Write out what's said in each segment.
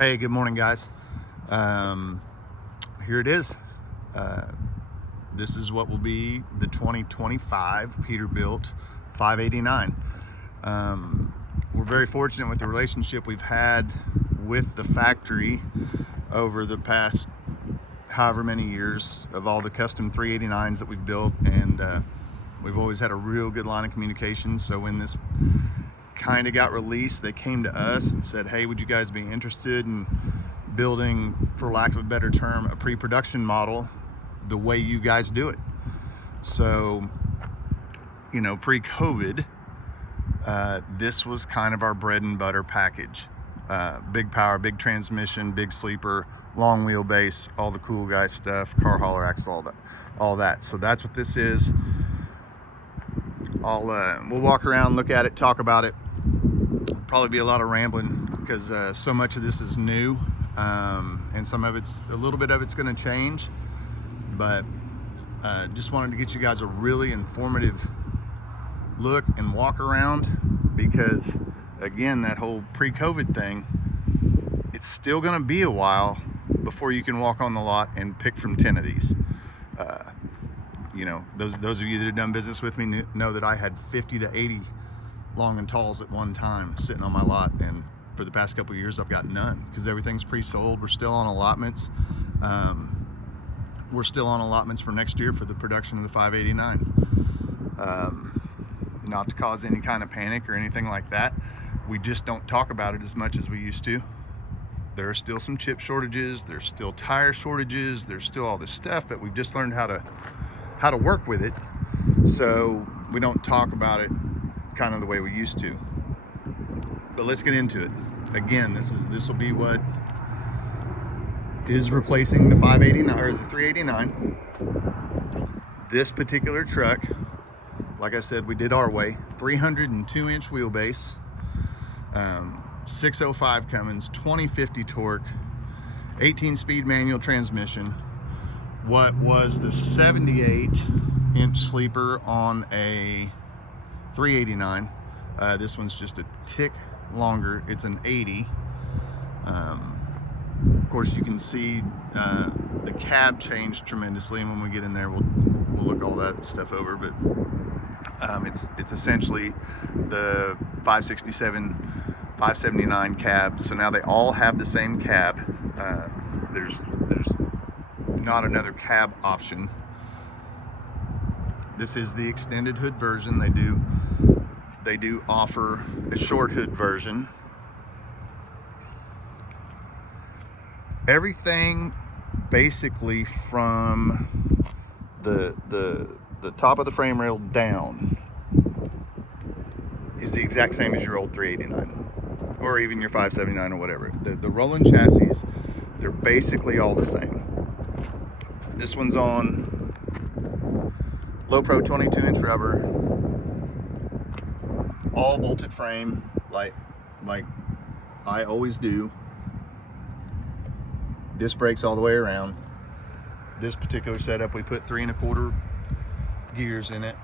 Hey, good morning, guys. Here it is. This is what will be the 2025 Peterbilt 589. We're very fortunate with the relationship we've had with the factory over the past however many years of all the custom 389s that we've built, and we've always had a real good line of communication. So when this kind of got released, they came to us and said, hey, would you guys be interested in building, for lack of a better term, a pre-production model the way you guys do it? So, you know, pre-COVID, this was kind of our bread and butter package. Big power, big transmission, big sleeper, long wheelbase, all the cool guy stuff, car hauler axle, all that. So that's what this is. We'll walk around, look at it, talk about it. Probably be a lot of rambling because so much of this is new, and some of it's, a little bit of it's going to change, but just wanted to get you guys a really informative look and walk around, because again, that whole pre-COVID thing, it's still going to be a while before you can walk on the lot and pick from 10 of these. You know, those of you that have done business with me know that I had 50 to 80 long and talls at one time sitting on my lot, and for the past couple of years I've got none because everything's pre-sold. We're still on allotments. We're still on allotments for next year for the production of the 589. Not to cause any kind of panic or anything like that, we just don't talk about it as much as we used to. There are still some chip shortages, there's still tire shortages, there's still all this stuff, but we've just learned how to work with it, so we don't talk about it kind of the way we used to. But let's get into it. Again, this will be what is replacing the 589 or the 389. This particular truck, like I said, we did our way. 302-inch wheelbase, 605 Cummins, 2050 torque, 18-speed manual transmission. What was the 78-inch sleeper on a 389. This one's just a tick longer. It's an 80. Of course, you can see the cab changed tremendously, and when we get in there, we'll look all that stuff over. But it's essentially the 567, 579 cab. So now they all have the same cab. There's not another cab option. This is the extended hood version. They do offer a short hood version. Everything basically from the top of the frame rail down is the exact same as your old 389 or even your 579 or whatever. The rolling chassis, they're basically all the same. This one's on low pro 22-inch rubber, all bolted frame, like I always do. Disc brakes all the way around. This particular setup, we put 3 1/4 gears in it.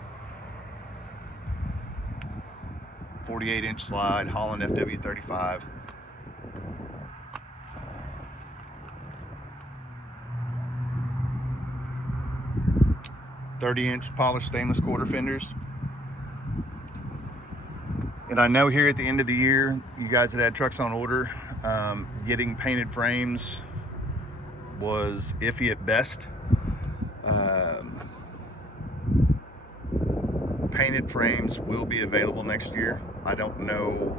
48-inch slide, Holland FW35. "30-inch polished stainless quarter fenders." And I know here at the end of the year, you guys that had trucks on order, getting painted frames was iffy at best. Painted frames will be available next year. I don't know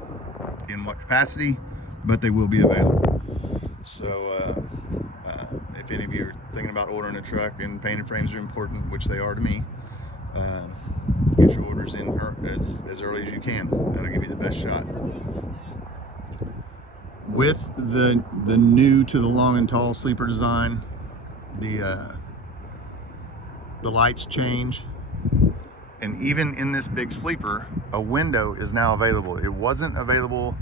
in what capacity, but they will be available. So if any of you are thinking about ordering a truck and painted frames are important, which they are to me, get your orders in as early as you can. That'll give you the best shot. With the new to the long and tall sleeper design, the lights change, and even in this big sleeper, a window is now available. It wasn't available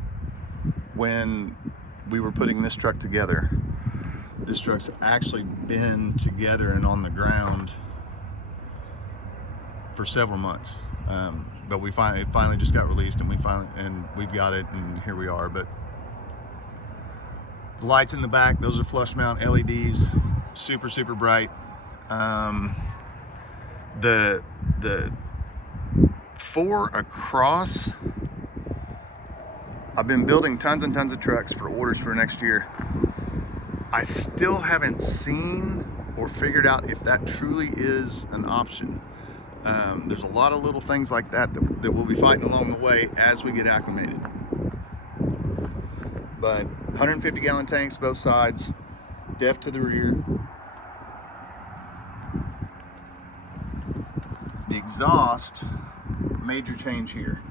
when we were putting this truck together. This truck's actually been together and on the ground for several months, but it finally just got released, and we've got it, and here we are. But The lights in the back, those are flush mount LEDs, super, super bright. The 4 across, I've been building tons and tons of trucks for orders for next year. I still haven't seen or figured out if that truly is an option. There's a lot of little things like that we'll be fighting along the way as we get acclimated. But 150 gallon tanks, both sides, def to the rear. The exhaust, major change here.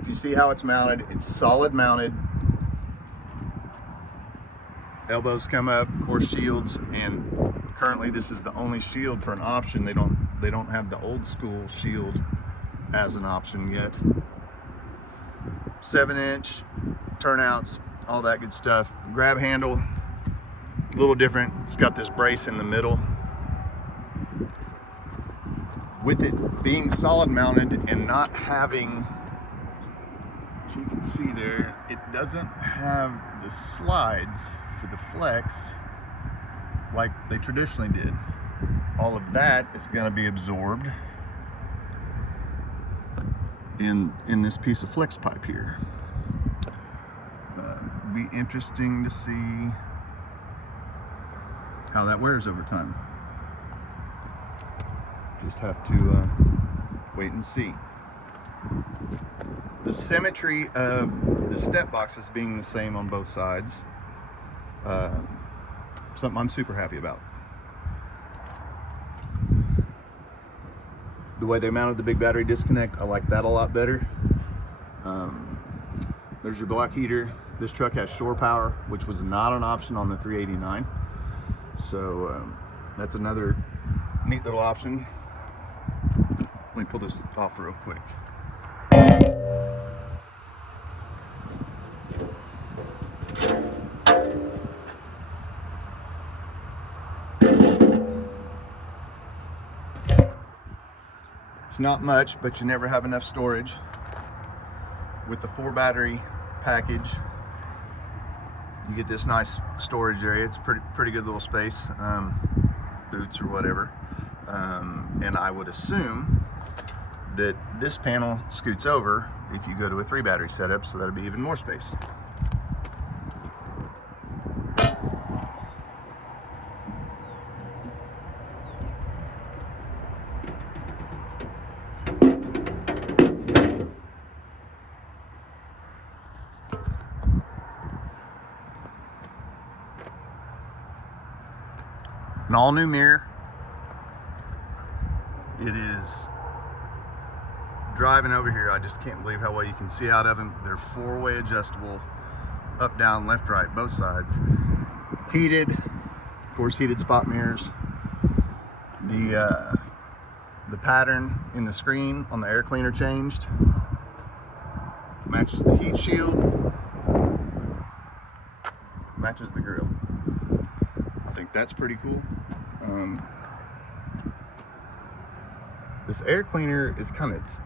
If you see how it's mounted, it's solid mounted. Elbows come up, of course shields, and currently this is the only shield for an option. They don't have the old school shield as an option yet. 7-inch turnouts, all that good stuff. Grab handle, a little different. It's got this brace in the middle. With it being solid mounted and not having, if you can see there, it doesn't have the slides for the flex like they traditionally did. All of that is going to be absorbed in this piece of flex pipe here. Be interesting to see how that wears over time. Just have to wait and see. The symmetry of the step boxes being the same on both sides, something I'm super happy about. The way they mounted the big battery disconnect, I like that a lot better. There's your block heater. This truck has shore power, which was not an option on the 389. So that's another neat little option. Let me pull this off real quick. It's not much, but you never have enough storage. With the 4 battery package, you get this nice storage area. It's pretty good little space, boots or whatever. And I would assume that this panel scoots over if you go to a 3 battery setup, so that'll be even more space. An all new mirror. It is driving over here. I just can't believe how well you can see out of them. They're 4-way adjustable, up, down, left, right, both sides. Heated, of course, heated spot mirrors. The pattern in the screen on the air cleaner changed. Matches the heat shield. Matches the grill. I think that's pretty cool. This air cleaner is kind of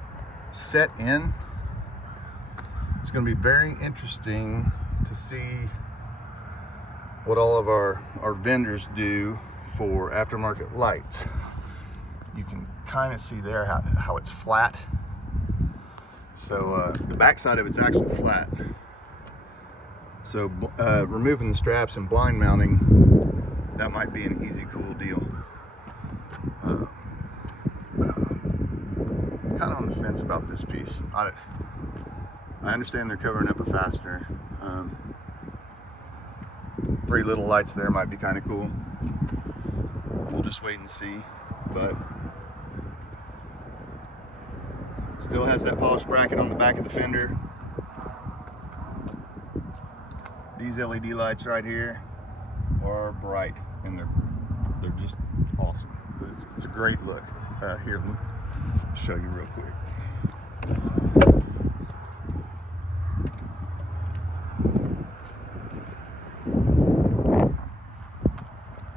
set in. It's going to be very interesting to see what all of our vendors do for aftermarket lights. You can kind of see there how it's flat. So the back side of it's actually flat. So removing the straps and blind mounting, that might be an easy, cool deal. Kind of on the fence about this piece. I understand they're covering up a fastener. 3 little lights there might be kind of cool. We'll just wait and see. But still has that polished bracket on the back of the fender. These LED lights right here are bright, and they're just awesome. It's a great look. Here, let me show you real quick.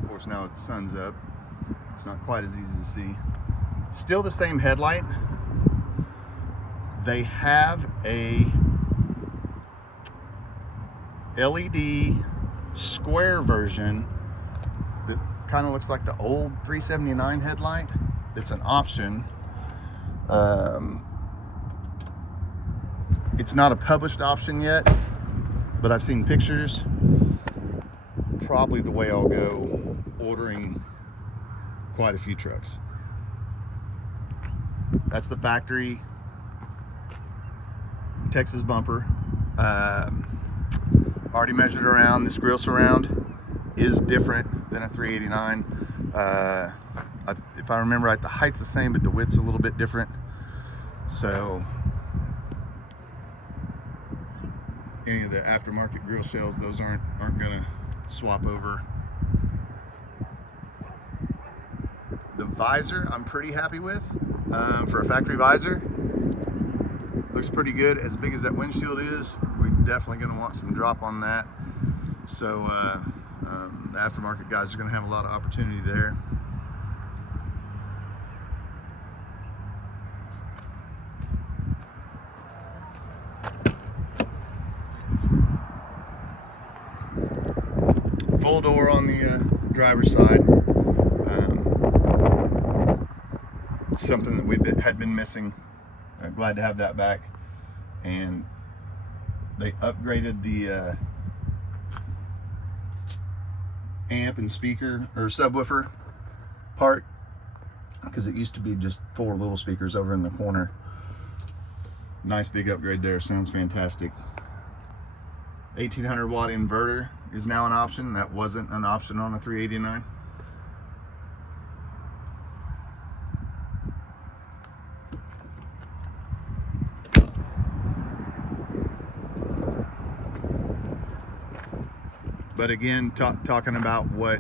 Of course, now that the sun's up, it's not quite as easy to see. Still the same headlight. They have a LED square version that kind of looks like the old 379 headlight. It's an option. It's not a published option yet, but I've seen pictures. Probably the way I'll go, ordering quite a few trucks. That's the factory Texas bumper. Already measured around. This grill surround is different than a 389. If I remember right, the height's the same, but the width's a little bit different. So any of the aftermarket grill shells, those aren't gonna swap over. The visor I'm pretty happy with. For a factory visor, looks pretty good. As big as that windshield is, we're definitely going to want some drop on that. So the aftermarket guys are going to have a lot of opportunity there. Full door on the driver's side. Something that we had been missing. Glad to have that back. And they upgraded the amp and speaker or subwoofer part, because it used to be just 4 little speakers over in the corner. Nice big upgrade there. Sounds fantastic. 1800 watt inverter is now an option. That wasn't an option on a 389. But again, talking about what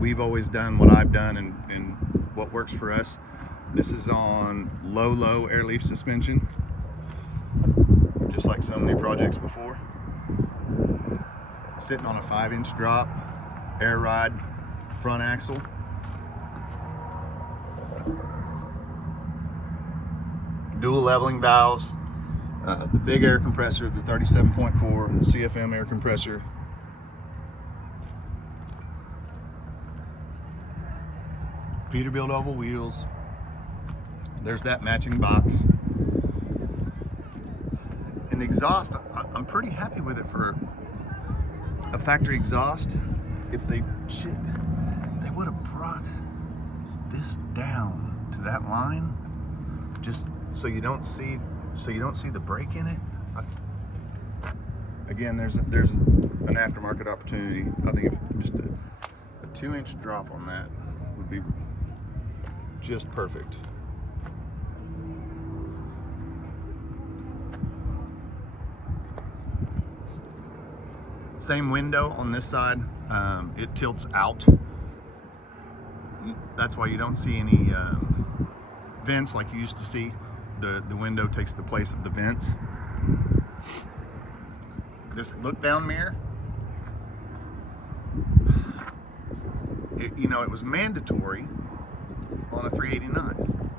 we've always done, what I've done, and what works for us. This is on low air leaf suspension, just like so many projects before. Sitting on a 5-inch drop, air ride, front axle. Dual leveling valves, the big air compressor, the 37.4 CFM air compressor. Peterbilt oval wheels. There's that matching box. And the exhaust, I'm pretty happy with it for a factory exhaust. If they would have brought this down to that line, just so you don't see the break in it. Again, there's an aftermarket opportunity. I think if just a 2-inch drop on that would be just perfect. Same window on this side. It tilts out. That's why you don't see any vents like you used to see. The window takes the place of the vents. This look down mirror, it was mandatory on a 389.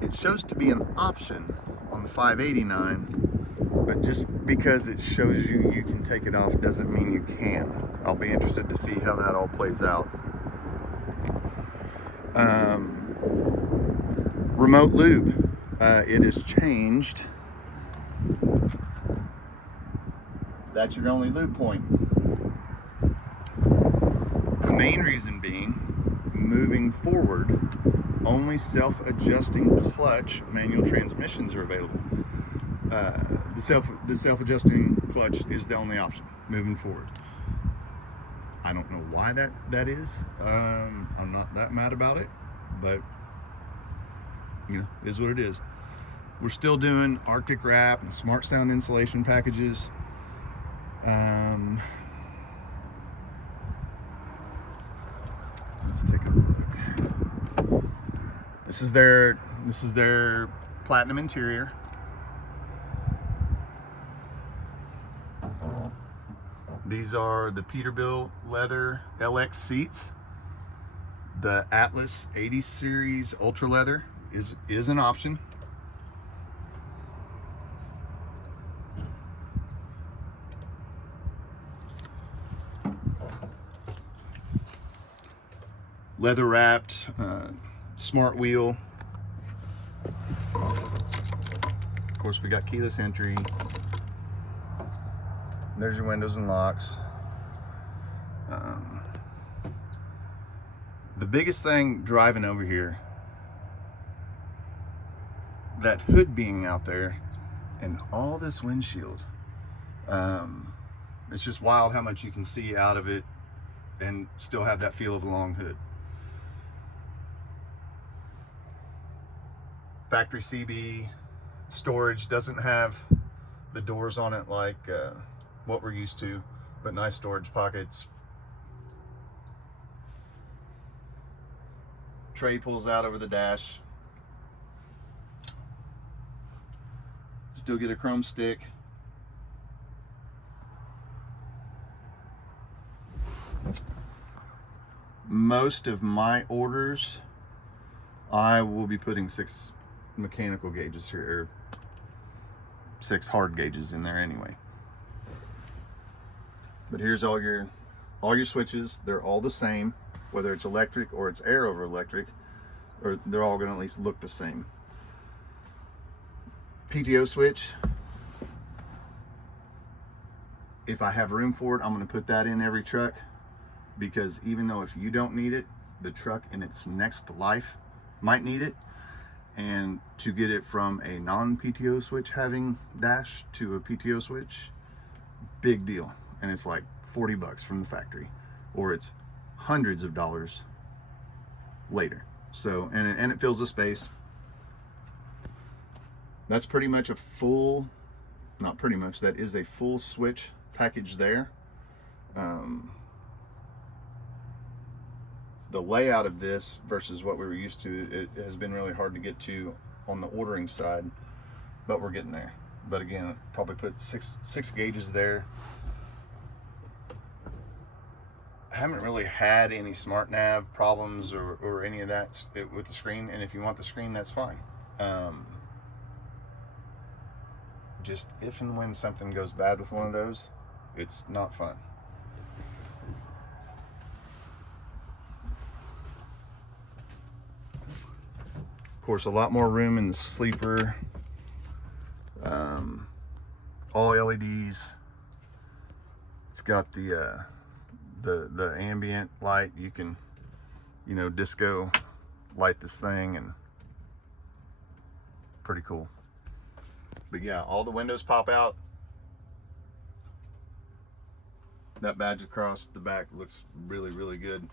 It shows to be an option on the 589, but just because it shows you can take it off doesn't mean you can. I'll be interested to see how that all plays out. Remote lube, it has changed. That's your only lube point. The main reason being, moving forward, only self-adjusting clutch manual transmissions are available. The self-adjusting clutch is the only option moving forward. I don't know why that is. I'm not that mad about it, but it is what it is. We're still doing Arctic wrap and smart sound insulation packages. Let's take a look. This is their platinum interior. These are the Peterbilt leather LX seats. The Atlas 80 series ultra leather is an option. leather wrapped, smart wheel. Of course, we got keyless entry. There's your windows and locks. The biggest thing driving over here, that hood being out there and all this windshield. It's just wild how much you can see out of it and still have that feel of a long hood. Factory CB storage, doesn't have the doors on it like what we're used to, but nice storage pockets. Tray pulls out over the dash. Still get a chrome stick. Most of my orders, I will be putting 6 mechanical gauges here, or 6 hard gauges in there anyway. But here's all your switches. They're all the same, whether it's electric or it's air over electric, or they're all going to at least look the same. PTO switch, if I have room for it, I'm going to put that in every truck, because even though if you don't need it, the truck in its next life might need it. And to get it from a non-PTO switch having dash to a PTO switch, big deal. And it's like $40 from the factory, or it's hundreds of dollars later. So, and it fills the space. That's pretty much a full, not pretty much, that is a full switch package there. The layout of this versus what we were used to, it has been really hard to get to on the ordering side, but we're getting there. But again, probably put six gauges there. I haven't really had any smart nav problems or any of that with the screen, and if you want the screen, that's fine. Just if and when something goes bad with one of those, it's not fun. Of course, a lot more room in the sleeper. All LEDs. It's got the ambient light. You can, disco light this thing, and pretty cool. But yeah, all the windows pop out. That badge across the back looks really, really good.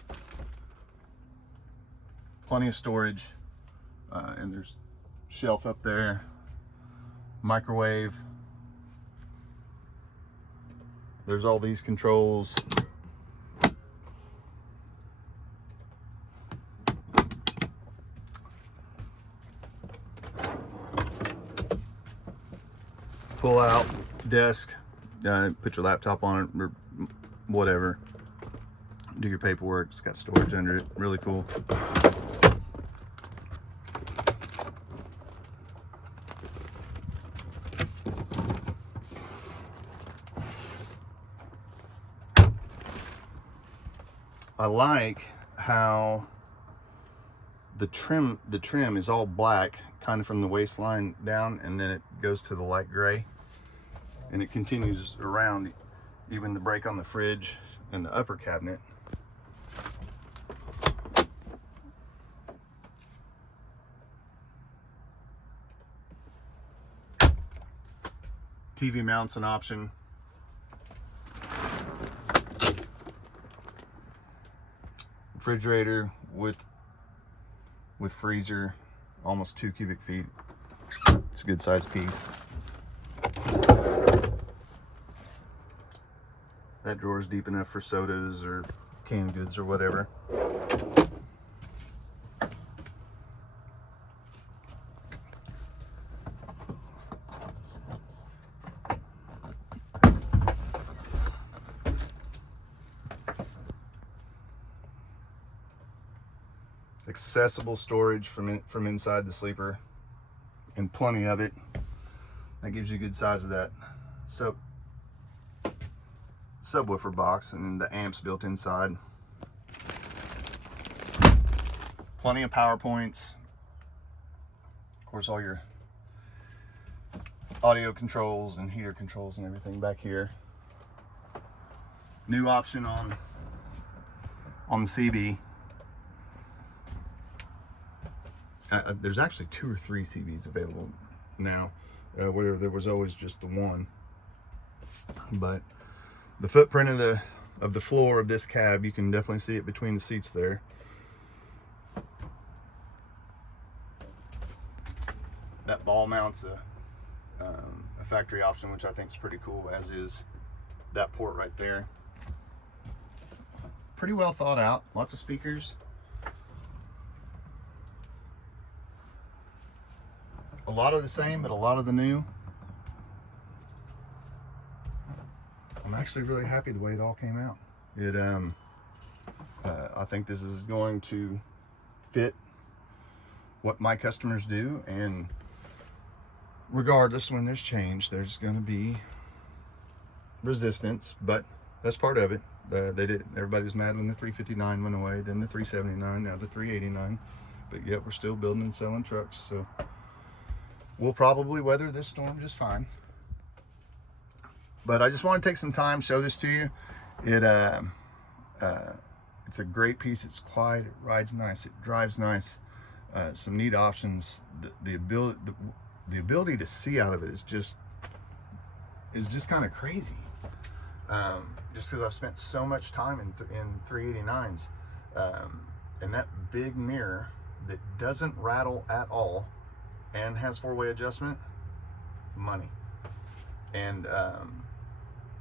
Plenty of storage. And there's shelf up there. Microwave. There's all these controls. Pull out desk, put your laptop on it or whatever. Do your paperwork. It's got storage under it. Really cool. I like how the trim is all black, kind of from the waistline down, and then it goes to the light gray, and it continues around, even the brake on the fridge and the upper cabinet. TV mounts an option. Refrigerator with freezer, almost 2 cubic feet. It's a good size piece. That drawer's deep enough for sodas or canned goods or whatever. Accessible storage from inside the sleeper, and plenty of it. That gives you a good size of that subwoofer box, and then the amps built inside. Plenty of power points. Of course, all your audio controls and heater controls and everything back here. New option on the CB. There's actually 2 or 3 CBs available now, where there was always just the one. But the footprint of the floor of this cab, you can definitely see it between the seats there. That ball mount's a factory option, which I think is pretty cool, as is that port right there. Pretty well thought out, lots of speakers. A lot of the same, but a lot of the new. I'm actually really happy the way it all came out. I think this is going to fit what my customers do, and regardless, when there's change, there's going to be resistance, but that's part of it. Everybody was mad when the 359 went away, then the 379, now the 389, but yet we're still building and selling trucks, so we'll probably weather this storm just fine. But I just want to take some time, show this to you. It's a great piece. It's quiet, it rides nice, it drives nice. Some neat options. The ability to see out of it is just kind of crazy. Just because I've spent so much time in 389s, and that big mirror that doesn't rattle at all and has 4-way adjustment, money. And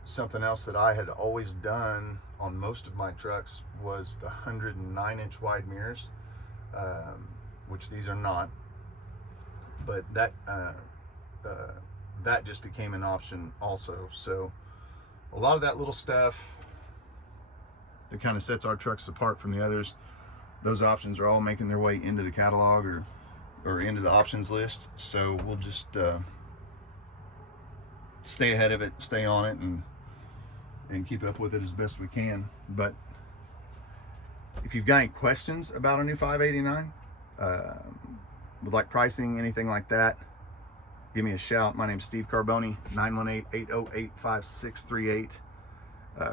something else that I had always done on most of my trucks was the 109-inch wide mirrors, which these are not, but that just became an option also. So a lot of that little stuff that kind of sets our trucks apart from the others, those options are all making their way into the catalog or into the options list. So we'll just stay ahead of it, stay on it, and keep up with it as best we can. But if you've got any questions about a new 589, would like pricing, anything like that, give me a shout. My name's Steve Carboni, 918-808-5638.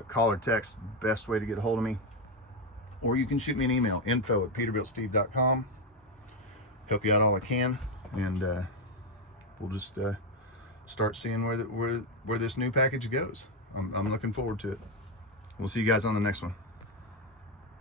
Call or text, best way to get a hold of me. Or you can shoot me an email, info@peterbiltsteve.com. Help you out all I can, and we'll just start seeing where this new package goes. I'm looking forward to it. We'll see you guys on the next one.